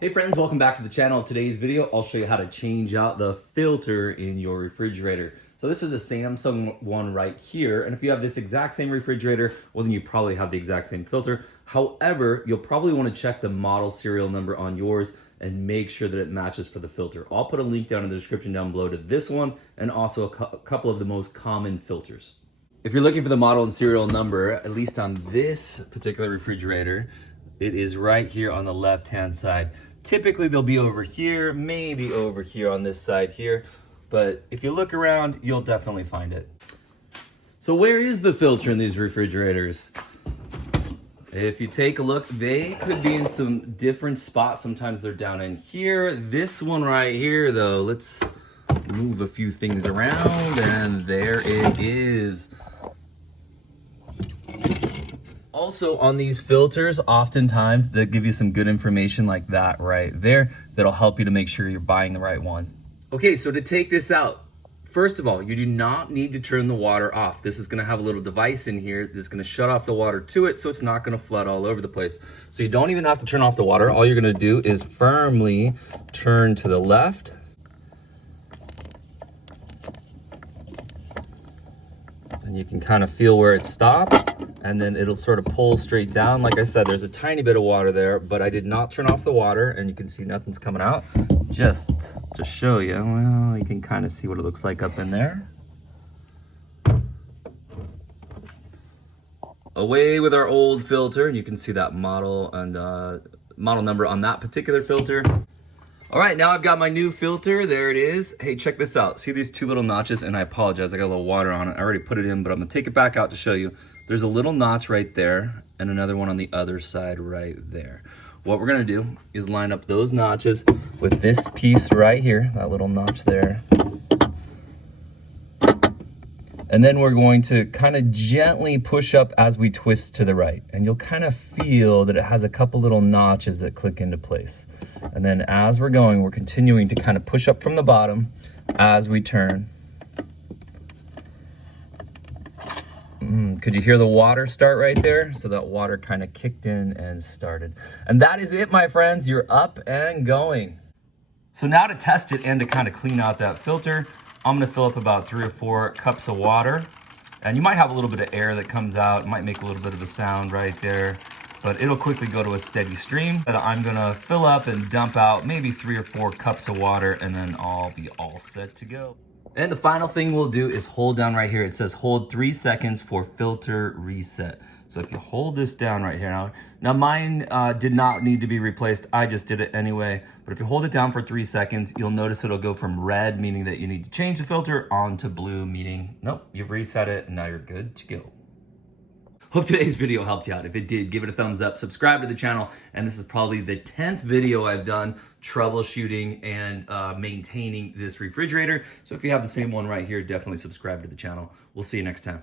Hey friends, welcome back to the channel. In today's video, I'll show you how to change out the filter in your refrigerator. So this is a Samsung one right here. And if you have this exact same refrigerator, well then you probably have the exact same filter. However, you'll probably want to check the model serial number on yours and make sure that it matches for the filter. I'll put a link down in the description down below to this one and also a couple of the most common filters. If you're looking for the model and serial number, at least on this particular refrigerator, it is right here on the left-hand side. Typically they'll be over here, maybe over here on this side here, but if you look around, you'll definitely find it. So where is the filter in these refrigerators? If you take a look, they could be in some different spots. Sometimes they're down in here. This one right here though, let's move a few things around and there it is. Also on these filters, oftentimes they'll give you some good information like that right there that'll help you to make sure you're buying the right one. Okay, so to take this out, first of all, you do not need to turn the water off. This is gonna have a little device in here that's gonna shut off the water to it so it's not gonna flood all over the place. So you don't even have to turn off the water. All you're gonna do is firmly turn to the left. And you can kind of feel where it stopped. And then it'll sort of pull straight down. Like I said, there's a tiny bit of water there, but I did not turn off the water and you can see nothing's coming out. Just to show you, well, you can kind of see what it looks like up in there. Away with our old filter, and you can see that model and model number on that particular filter. All right, now I've got my new filter. There it is. Hey, check this out. See these two little notches? And I apologize, I got a little water on it. I already put it in, but I'm gonna take it back out to show you. There's a little notch right there and another one on the other side right there. What we're gonna do is line up those notches with this piece right here, that little notch there. And then we're going to kind of gently push up as we twist to the right. And you'll kind of feel that it has a couple little notches that click into place. And then as we're going, we're continuing to kind of push up from the bottom as we turn. Could you hear the water start right there? So that water kind of kicked in and started. And that is it, my friends. You're up and going. So now to test it and to kind of clean out that filter, I'm gonna fill up about 3 or 4 cups of water. And you might have a little bit of air that comes out. It might make a little bit of a sound right there, but it'll quickly go to a steady stream. And I'm gonna fill up and dump out maybe 3 or 4 cups of water, and then I'll be all set to go. And the final thing we'll do is hold down right here. It says hold 3 seconds for filter reset. So if you hold this down right here, now mine did not need to be replaced. I just did it anyway. But if you hold it down for 3 seconds, you'll notice it'll go from red, meaning that you need to change the filter, on to blue, meaning, nope, you've reset it and now you're good to go. Hope today's video helped you out. If it did, give it a thumbs up, subscribe to the channel, and this is probably the 10th video I've done troubleshooting and maintaining this refrigerator. So if you have the same one right here, definitely subscribe to the channel. We'll see you next time.